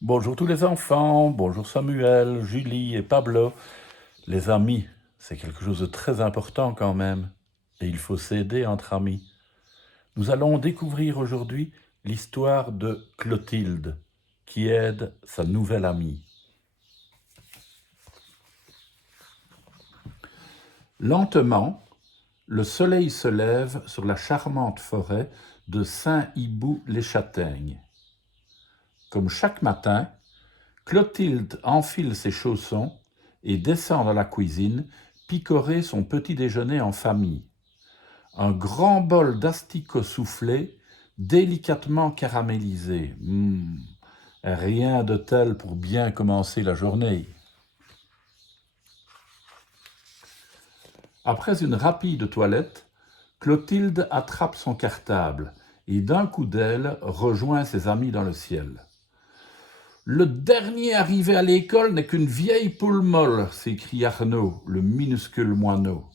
Bonjour tous les enfants, bonjour Samuel, Julie et Pablo. Les amis, c'est quelque chose de très important quand même, et il faut s'aider entre amis. Nous allons découvrir aujourd'hui l'histoire de Clotilde, qui aide sa nouvelle amie. Lentement, le soleil se lève sur la charmante forêt de Saint-Hibou-les-Châtaignes. Comme chaque matin, Clotilde enfile ses chaussons et descend dans la cuisine picorer son petit déjeuner en famille. Un grand bol d'asticots soufflés, délicatement caramélisés. Rien de tel pour bien commencer la journée. Après une rapide toilette, Clotilde attrape son cartable et d'un coup d'aile rejoint ses amis dans le ciel. Le dernier arrivé à l'école n'est qu'une vieille poule molle, s'écrie Arnaud, le minuscule moineau.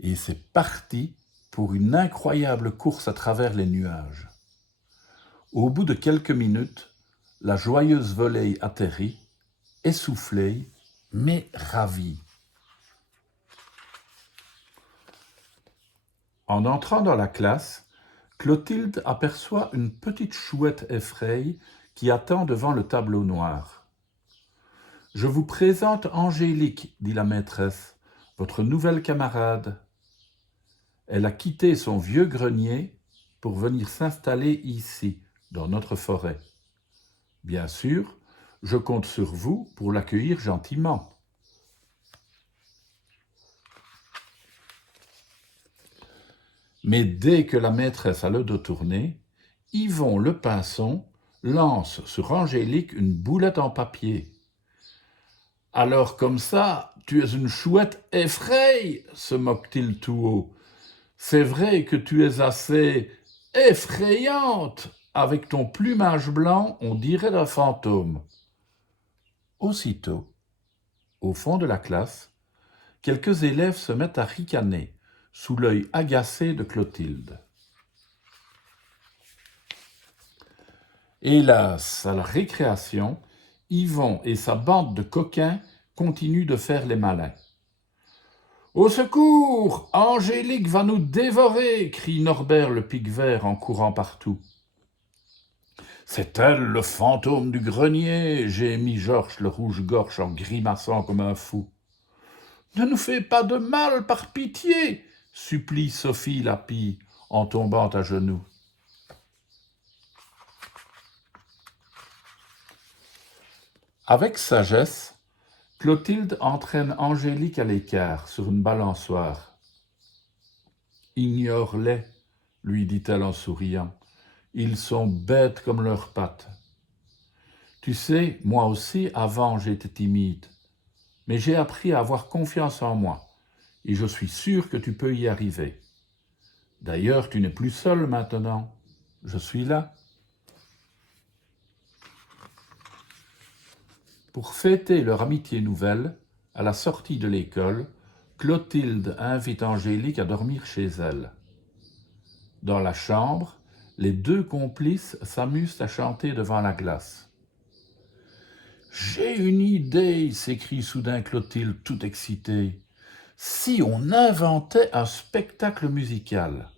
Et c'est parti pour une incroyable course à travers les nuages. Au bout de quelques minutes, la joyeuse volée atterrit, essoufflée, mais ravie. En entrant dans la classe, Clotilde aperçoit une petite chouette effraie qui attend devant le tableau noir. « Je vous présente Angélique, dit la maîtresse, votre nouvelle camarade. » Elle a quitté son vieux grenier pour venir s'installer ici, dans notre forêt. Bien sûr, je compte sur vous pour l'accueillir gentiment. Mais dès que la maîtresse a le dos tourné, Yvon le pinson lance sur Angélique une boulette en papier. « Alors comme ça, tu es une chouette effraie, se moque-t-il tout haut. C'est vrai que tu es assez effrayante. Avec ton plumage blanc, on dirait un fantôme. » Aussitôt, au fond de la classe, quelques élèves se mettent à ricaner, sous l'œil agacé de Clotilde. Hélas, à la récréation, Yvon et sa bande de coquins continuent de faire les malins. « Au secours! Angélique va nous dévorer !» crie Norbert le pic-vert en courant partout. « C'est elle, le fantôme du grenier !» gémit Georges le rouge-gorge en grimaçant comme un fou. « Ne nous fais pas de mal, par pitié !» supplie Sophie la pie en tombant à genoux. Avec sagesse, Clotilde entraîne Angélique à l'écart sur une balançoire. « Ignore-les, lui dit-elle en souriant. Ils sont bêtes comme leurs pattes. Tu sais, moi aussi, avant, j'étais timide. Mais j'ai appris à avoir confiance en moi, et je suis sûr que tu peux y arriver. D'ailleurs, tu n'es plus seul maintenant. Je suis là. » Pour fêter leur amitié nouvelle, à la sortie de l'école, Clotilde invite Angélique à dormir chez elle. Dans la chambre, les deux complices s'amusent à chanter devant la glace. « J'ai une idée !» s'écrie soudain Clotilde, toute excitée. « Si on inventait un spectacle musical.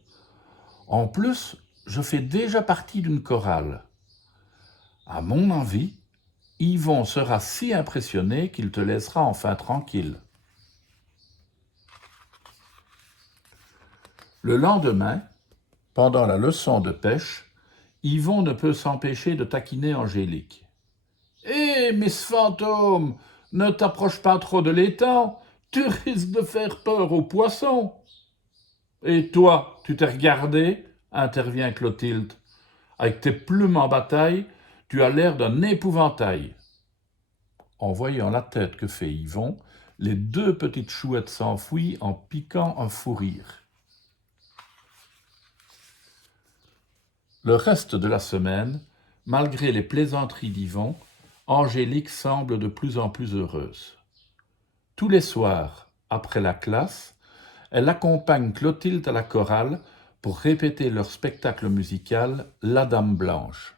En plus, je fais déjà partie d'une chorale. À mon avis, Yvon sera si impressionné qu'il te laissera enfin tranquille. » Le lendemain, pendant la leçon de pêche, Yvon ne peut s'empêcher de taquiner Angélique. « Hé, Miss Fantôme, ne t'approche pas trop de l'étang, tu risques de faire peur aux poissons. »« Et toi, tu t'es regardé ?» intervient Clotilde. « Avec tes plumes en bataille, tu as l'air d'un épouvantail. » En voyant la tête que fait Yvon, les deux petites chouettes s'enfuient en piquant un fou rire. Le reste de la semaine, malgré les plaisanteries d'Yvon, Angélique semble de plus en plus heureuse. Tous les soirs, après la classe, elle accompagne Clotilde à la chorale pour répéter leur spectacle musical « La Dame Blanche ».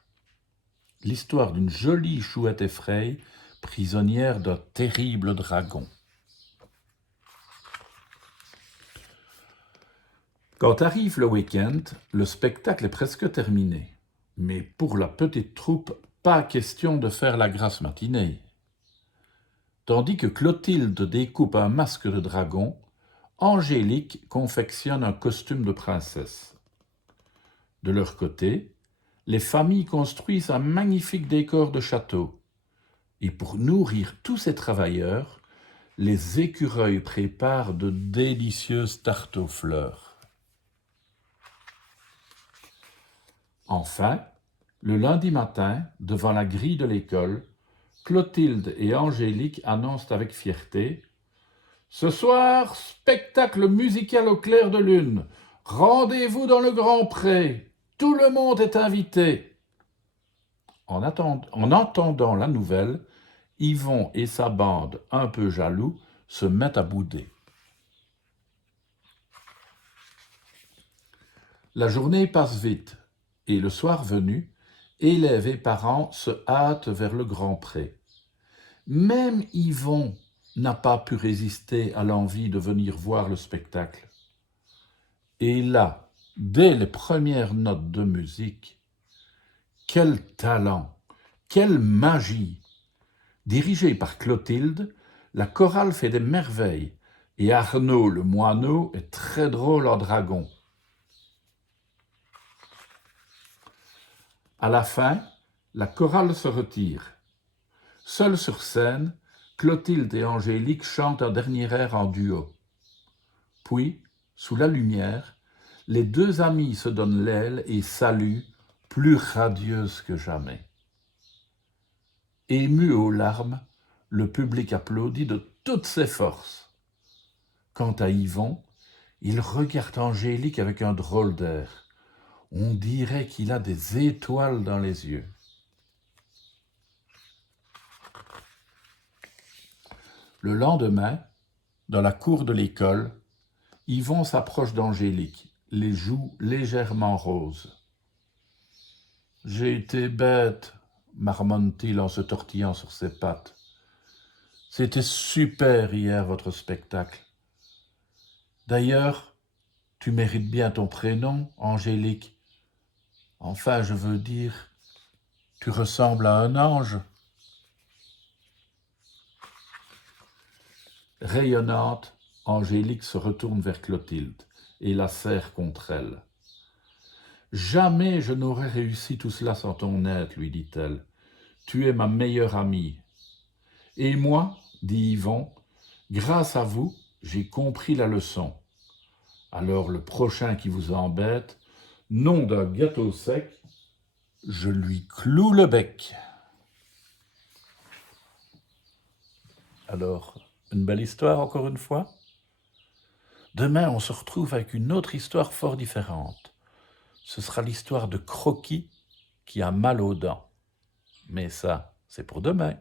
l'histoire d'une jolie chouette effraie, prisonnière d'un terrible dragon. Quand arrive le week-end, le spectacle est presque terminé. Mais pour la petite troupe, pas question de faire la grasse matinée. Tandis que Clotilde découpe un masque de dragon, Angélique confectionne un costume de princesse. De leur côté, les familles construisent un magnifique décor de château. Et pour nourrir tous ces travailleurs, les écureuils préparent de délicieuses tartes aux fleurs. Enfin, le lundi matin, devant la grille de l'école, Clotilde et Angélique annoncent avec fierté « Ce soir, spectacle musical au clair de lune. Rendez-vous dans le Grand Pré. Tout le monde est invité. » En entendant la nouvelle, Yvon et sa bande, un peu jaloux, se mettent à bouder. La journée passe vite, et le soir venu, élèves et parents se hâtent vers le Grand Pré. Même Yvon n'a pas pu résister à l'envie de venir voir le spectacle. Et là, dès les premières notes de musique, quel talent, quelle magie! Dirigée par Clotilde, la chorale fait des merveilles, et Arnaud le moineau est très drôle en dragon. À la fin, la chorale se retire. Seules sur scène, Clotilde et Angélique chantent un dernier air en duo. Puis, sous la lumière, les deux amies se donnent l'aile et saluent, plus radieuses que jamais. Ému aux larmes, le public applaudit de toutes ses forces. Quant à Yvon, il regarde Angélique avec un drôle d'air. On dirait qu'il a des étoiles dans les yeux. Le lendemain, dans la cour de l'école, Yvon s'approche d'Angélique, les joues légèrement roses. « J'ai été bête, » marmonne-t-il en se tortillant sur ses pattes. « C'était super hier, votre spectacle. D'ailleurs, tu mérites bien ton prénom, Angélique. Enfin, je veux dire, tu ressembles à un ange. » Rayonnante, Angélique se retourne vers Clotilde et la serre contre elle. « Jamais je n'aurais réussi tout cela sans ton aide, lui dit-elle. Tu es ma meilleure amie. Et moi, dit Yvon, grâce à vous, j'ai compris la leçon. Alors le prochain qui vous embête, nom d'un gâteau sec, je lui cloue le bec. » Alors, une belle histoire encore une fois. Demain, on se retrouve avec une autre histoire fort différente. Ce sera l'histoire de Croquis qui a mal aux dents. Mais ça, c'est pour demain.